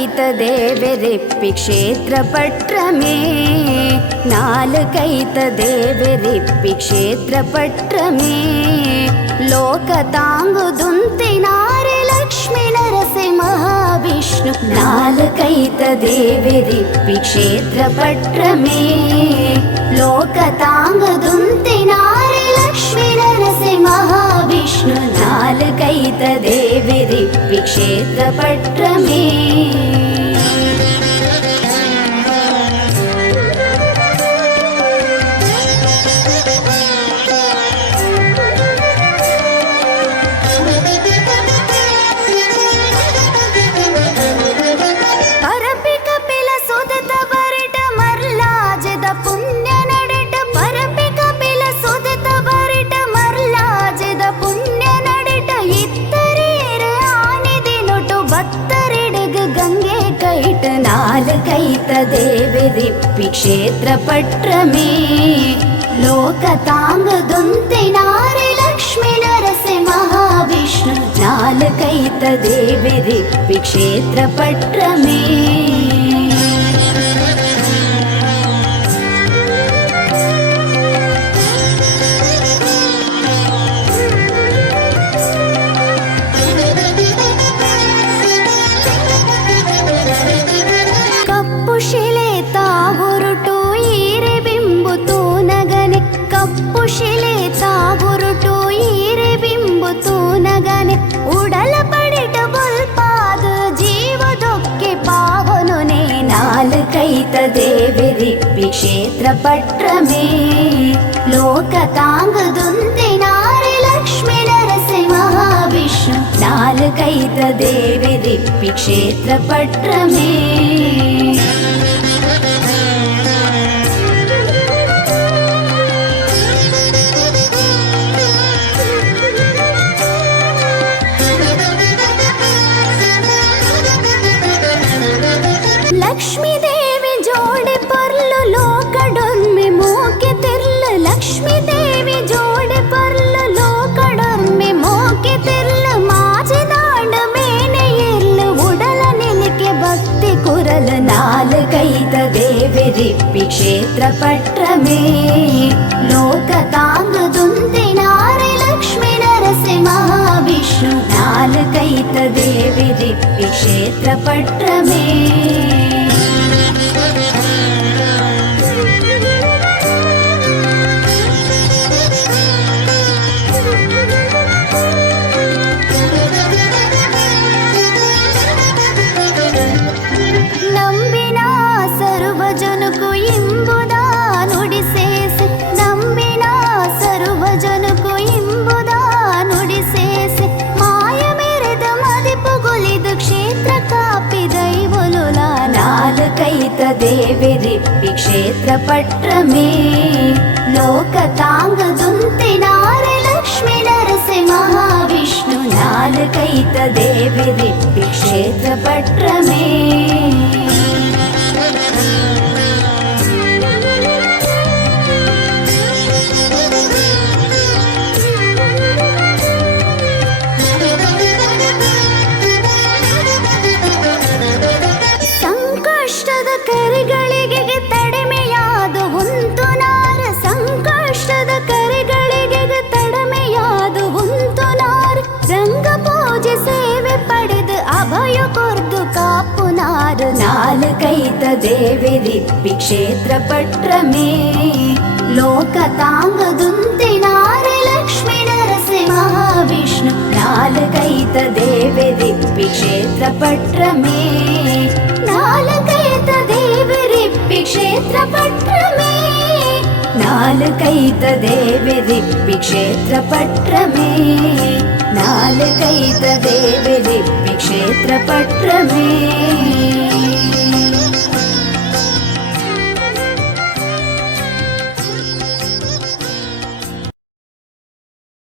ನಾಲ್ಕೈತದೇವೆರಿಪ್ಪಿ ಕ್ಷೇತ್ರಪಟ್ರಮೇ ನಾಲ್ಕೈತದೇವೆರಿಪ್ಪಿ ಕ್ಷೇತ್ರಪಟ್ರಮೇ ಲೋಕತಾಂಗುದುಂತಿನಾರೆ Lakshmi Narasimha Mahavishnu ನಾಲ್ಕೈತದೇವೆರಿಪ್ಪಿ ಕ್ಷೇತ್ರಪಟ್ರಮೇ ಲೋಕತಾಂಗುದುಂತಿನಾರೆ Lakshmi Narasimha Mahavishnu ನಾಲ್ಕೈತದೇವೆರಿಪ್ಪಿ ಕ್ಷೇತ್ರಪಟ್ರಮೇ ನಾಲ್ಕೈತದೇವೆರಿಪ್ಪಿ ಕ್ಷೇತ್ರಪಟ್ರಮೇ ಲೋಕತಾಂಗುದುಂತಿನಾರೆ Lakshmi Narasimha Mahavishnu ನಾಲ್ಕೈತದೇವೆರಿಪ್ಪಿ ಕ್ಷೇತ್ರಪಟ್ರಮೇ ನಾಲ್ಕೈತದೇವೆರಿಪ್ಪಿ ಕ್ಷೇತ್ರಪಟ್ರಮೇ ಲೋಕತಾಂಗುದುಂತಿನಾರೆ Lakshmi Narasimha Mahavishnu ನಾಲ್ಕೈತದೇವೆರಿಪ್ಪಿ ಕ್ಷೇತ್ರಪಟ್ರಮೇ ನಾಲ್ಕೈತದೇವೆರಿಪ್ಪಿ ಕ್ಷೇತ್ರಪಟ್ರಮೇ ಲೋಕತಾಂಗುದುಂತಿನಾರೆ Lakshmi Narasimha Mahavishnu ನಾಲ್ಕೈತದೇವೆರಿಪ್ಪಿ ಕ್ಷೇತ್ರಪಟ್ರಮೇ ನಾಲ್ಕೈತದೇವೆರಿಪ್ಪಿ ಕ್ಷೇತ್ರಪಟ್ರಮೇ ಲೋಕತಾಂಗುದುಂತಿನಾರೆ Lakshmi Narasimha Mahavishnu ನಾಲ್ಕೈತದೇವೆರಿಪ್ಪಿ ಕ್ಷೇತ್ರಪಟ್ರಮೇ ನಾಲ್ಕೈತದೇವೆರಿಪ್ಪಿ ಕ್ಷೇತ್ರಪಟ್ರಮೇ ಲೋಕತಾಂಗುದುಂತಿನಾರೆ Lakshmi Narasimha Mahavishnu ನಾಲ್ಕೈತದೇವೆರಿಪ್ಪಿ ಕ್ಷೇತ್ರಪಟ್ರಮೇ ನಾಲ್ಕೈತದೇವೆರಿಪ್ಪಿ ಕ್ಷೇತ್ರಪಟ್ರಮೇ ನಾಲ್ಕೈತದೇವೆರಿಪ್ಪಿ ಕ್ಷೇತ್ರಪಟ್ರಮೇ ನಾಲ್ಕೈತದೇವೆರಿಪ್ಪಿ ಕ್ಷೇತ್ರಪಟ್ರಮೇ